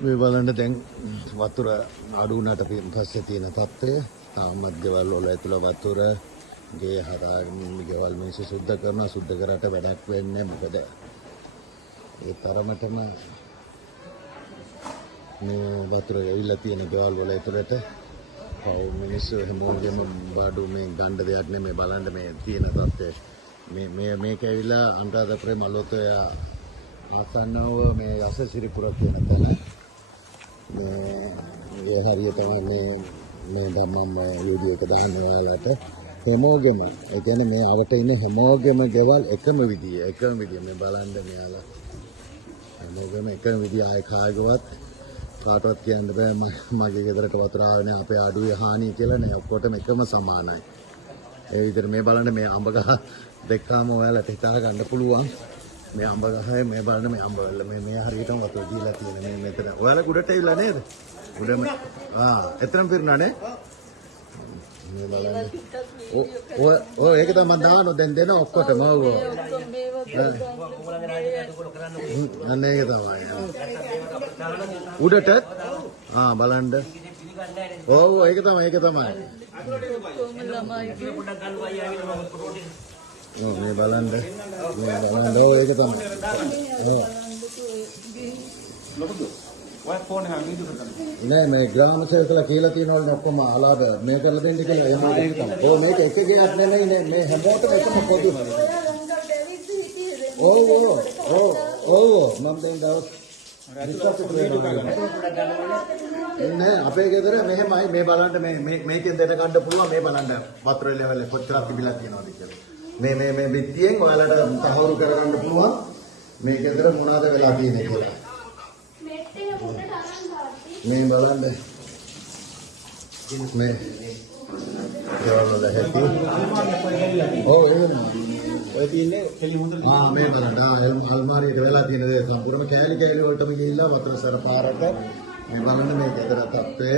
මේ බලන්න දැන් වතුර අඩු වුණාට පස්සේ තියෙන තත්ත්වය තාමත් ගෙවල් වල ඇතුළ වතුර ගේ හදාගෙන ගෙවල් මිනිස්සු සුද්ධ කරනවා සුද්ධ කරාට වැඩක් වෙන්නේ නැහැ මොකද ඒ තරමටම මේ වතුර ඇවිල්ලා තියෙන ගෙවල් වල ඇතුළට පව් මිනිස්සු හැමෝගෙම බඩු මේ ගන්න දෙයක් නෙමෙයි බලන්න මේ තියෙන තත්ත්වය මේක ඇවිල්ලා අනුරාධපුරේ මලොතේ ආසන්නව මේ යසසිරිපුර කියන තැන මේ හරිය තමයි මේ ධම්මම වීඩියෝ එක දාන්න ඔයාලට හැමෝගෙම ඒ කියන්නේ මේ අවට ඉන්න හැමෝගෙම ගෙවල් එකම විදිය මේ බලන්න මෙයාලා හැමෝගෙම එකම විදිය ආය කායකවත් කාටවත් කියන්න බෑ මගේ ගෙදරට වතුර ආවේ නෑ අපේ අඩුවේ හානිය කියලා නෑ ඔක්කොටම එකම සමානයි ඒ විදිහට මේ බලන්න මේ අඹ ගහ දෙක්කාම ඔයාලට හිතා ගන්න පුළුවන් මේ අඹ ගහේ මේ බලන්න මේ අඹ වල මේ හරියටම වතුර දීලා තියෙන මේ මෙතන ඔයාලා උඩට ඇවිල්ලා නේද උඩම එතරම් පිරුණා නේ මේ බලන්න ඔය ඒක තමයි මම දානවා දැන් දෙන ඔක්කොටම ඔව් අන්න ඒක තමයි උඩට බලන්න ඔව් ඒක තමයි මේ බලන්න ඔව් ඒක තමයි නෑ මේ ග්‍රාම සේවකලා කියලා තියෙනවලු ඔක්කොම අලාභ මේ කරලා දෙන්න කියලා එහෙම ඒක තමයි. ඔව් මේක එක ගයක් නෙමෙයි නේ මේ හැමෝටම එකම පොදු. ඔව් මම දැන් දවස් නෑ අපේ ගෙදර මෙහෙමයි මේ බලන්න මේකෙන් දෙට ගන්න පුළුවන් මේ බලන්න වතුර ලෙවල් එක කොච්චරක් තිබිලා තියෙනවද කියලා. මේ බිත්තියෙන් ඔයාලට තහවුරු කරගන්න පුළුවන් මේ ගෙදර මොනවද වෙලා තියෙන්නේ කියලා. මේ බලන්න මේ ගෙවල් හැටි ඔව් එහෙම ඔය තියෙන්නේ කෙලි හොඳට මේ බලන්න අල්මාරියට වෙලා තියෙන දේ සම්පූර්ණම කෑලි වලටම ගිහිල්ලා වතුර සර පාරට මේ බලන්න මේ ගෙදර තත්ත්වය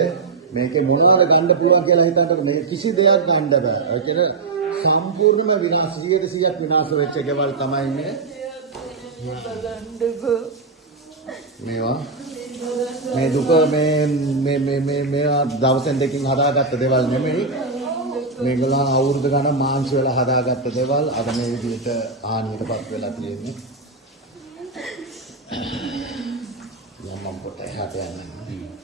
මේකේ මොනවාද ගන්න පුළුවන් කියලා හිතන්න මේ කිසි දෙයක් ගන්න බෑ ඒ කියන්නේ සම්පූර්ණම විනාශ 100% විනාශ වෙච්ච ගෙවල් තමයි මේ මේවා මේ දුක මේ දවසෙන් දෙකකින් හදාගත්ත දේවල් නෙමෙයි මේගොල්ලෝ අවුරුදු ගණන් මාංශ වෙලා හදාගත්ත දේවල් අද මේ විදිහට හානියටපත් වෙලා තියෙන්නේ යම් පොත හැට යනවා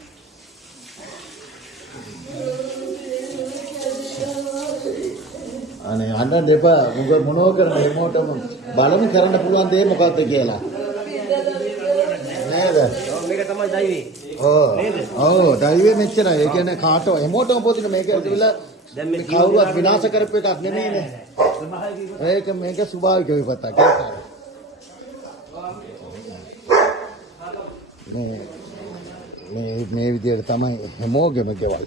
අනේ අඬ දෙපා උග මොනෝ කරන හැමෝටම බලමු කරන්න පුළුවන් දේ මොකක්ද කියලා නේද මේක තමයි දෛවේ නේද ඔව් දෛවේ මෙච්චරයි ඒ කියන්නේ කාටෝ හැමෝටම පොදින මේක ඇතුළේ දැන් මේ කවුරුත් විනාශ කරපු එකක් නෙමෙයිනේ මේක ස්වභාවික විපතක් මේ විදිහට තමයි හැමෝගෙම ගෙවල්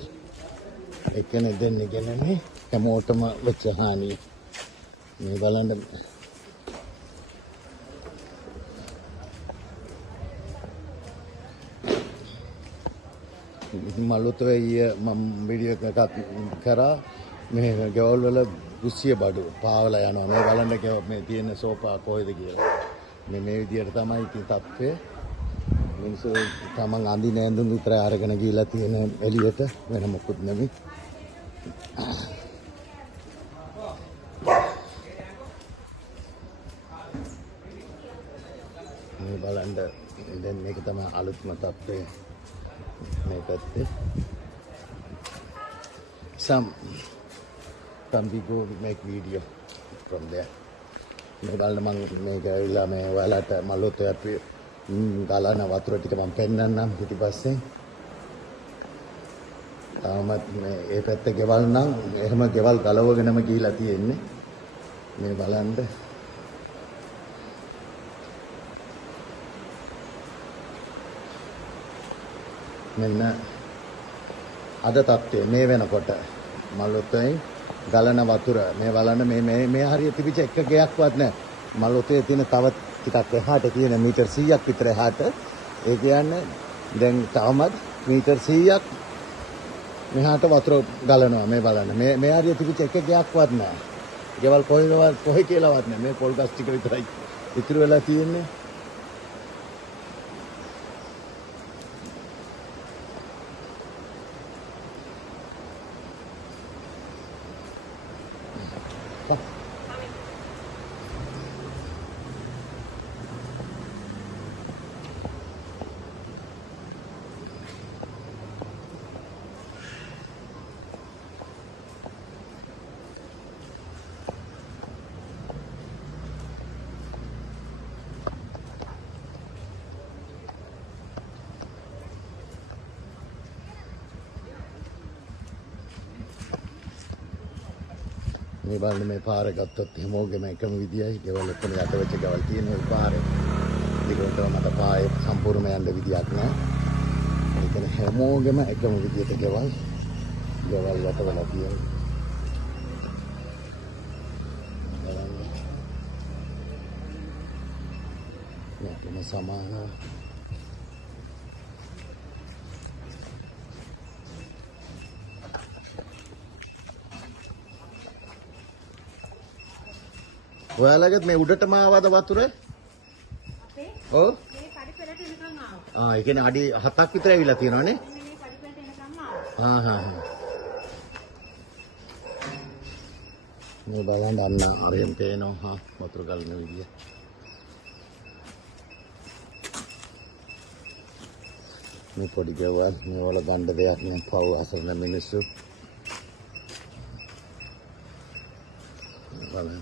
එක්කෙනෙක් දෙන්නේ කියන්නේ හැමෝටම වෙච්ච හානිය මේ බලන්න මලුතේ මම වීඩියෝ එකක් කරා මේ ගෙවල් වල කුස්සිය බඩු පාවලා යනවා මේ බලන්න මේ තියෙන සෝපා කොහෙද කියලා මේ විදියට තමයි ඉතින් තත්ත්වය මිනිස්සු තමන් අඳින ඇඳුම් විතර අරගෙන ගිහිලා තියෙන එළියට වෙන මොකුත් නෙමෙයි මේ බලන්න දැන් මේක තමයි අලුත්ම තත්ත්වය මේ පැත්තේ some people make video from there මේ බලන්න මම මේක ඇවිල්ලා මේ ඔයාලට මලොතේ අපි ගලන වතුර ටික මම පෙන්නන්නම් පිටිපස්සේ තාමත් මේ ඒ පැත්තේ ගෙවල් නම් එහෙම ගෙවල් ගලවගෙනම ගිහිලා තියෙන්නේ මේ බලන්න මෙන්න අද තත්ත්වය මේ වෙනකොට මලොතේ ගලන වතුර මේ බලන්න මේ හරිය තිබිච්ච එක ගයක්වත් නැහැ මලොතේ තියෙන තව ටිකක් එහාට තියෙන මීටර් 100ක් විතර එහාට ඒ කියන්නේ දැන් තවමත් මීටර් 100ක් මෙහාට වතුර ගලනවා මේ බලන්න මේ හරිය තිබිච්ච එක ගයක්වත් නැහැ ගෙවල් කොහෙ කියලාවත් නැහැ මේ පොල් ගස් ටික විතරයි ඉතුරු වෙලා තියෙන්නේ මේ බලන්න මේ පාර ගත්තොත් හැමෝගෙම එකම විදියයි. ගෙවල් ඔක්කොම යට වෙච්ච ගෙවල් තියෙන ওই පාරේ. ඒකට මට පායේ සම්පූර්ණ යන්න විදියක් නැහැ. ඒ කියන්නේ හැමෝගෙම එකම විදියට ගෙවල් යට වෙලා තියෙනවා. යකම සමාන ඔයාලගෙත් මේ උඩටම ආවද වතුර? අපේ ඔව් මේ පඩිපෙළට එනකම් ආවා. ඒ කියන්නේ අඩි 7ක් විතර ඇවිල්ලා තියෙනවානේ. මේ පඩිපෙළට එනකම් ආවා. මේ බලන්න අන්න අරෙන් පේනවා වතුර ගලන විදිය. මේ පොඩි ගෙවල් මේ වල ගන්න දෙයක් නෑ පව් අසරණ මිනිස්සු. බලන්න.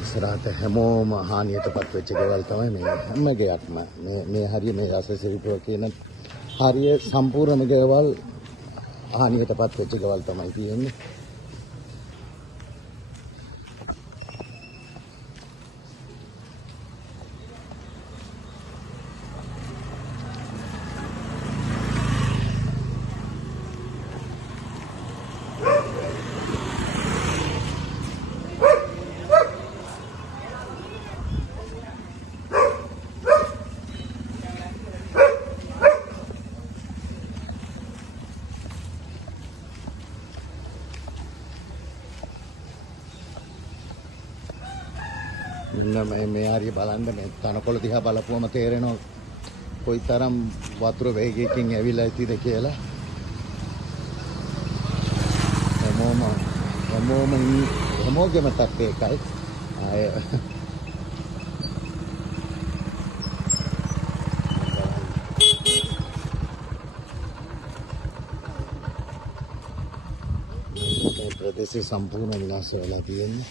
ඉස්සරහට හැමෝම හානියටපත් වෙච්ච ගෙවල් තමයි මේ හැම ගෙයක්ම මේ හරිය මේ රසසිරිපුර කියන හරිය සම්පූර්ණම ගෙවල් හානියටපත් වෙච්ච ගෙවල් තමයි තියෙන්නේ. මේ හරිය බලන්න මේ තනකොළ දිහා බලපුවම තේරෙනවා කොයිතරම් වතුර වේගයකින් ඇවිල්ලා ඉතිද කියලා. හැමෝගෙම තත්ත්වය එකයි. ආය මේ ප්‍රදේශය සම්පූර්ණ විනාශ වෙලා තියෙන්නේ.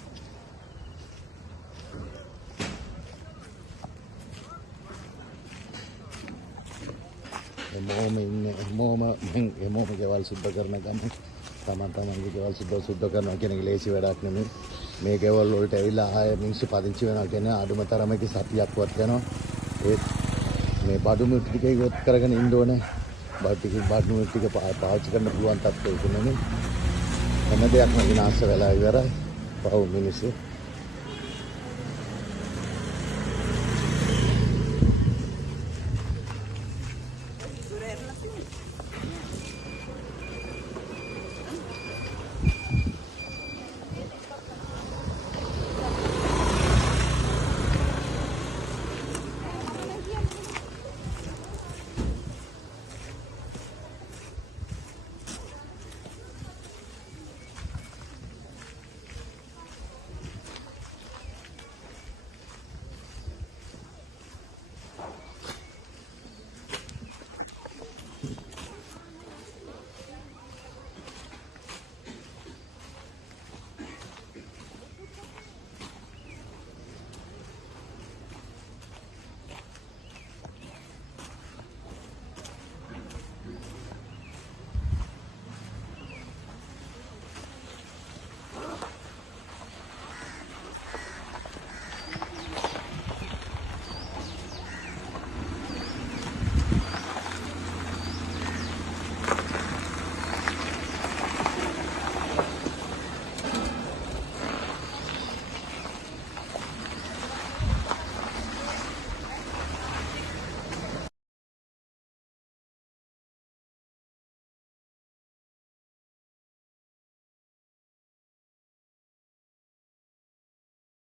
හැමෝම ගෙවල් සුද්ධ කරන ගමන් තමන්ගේ ගෙවල් සුද්ධ කරනවා කියන එක ලේසි වැඩක් නෙමෙයි. මේ ගෙවල් වලට ඇවිල්ලා ආයෙ මිනිස්සු පදිංචි වෙනවා කියන්නේ අඩුම තරමේ සතියක්වත් යනවා. ඒත් මේ බඩු මුට්ටු ටික ඉවත් කරගෙන ඉන්න ඕනේ. බඩු මුට්ටු ටික පාවිච්චි කරන්න පුළුවන් තත්ත්වයක නෙමෙයි. හැම දෙයක්ම විනාශ වෙලා ඉවරයි. පව් මිනිස්සු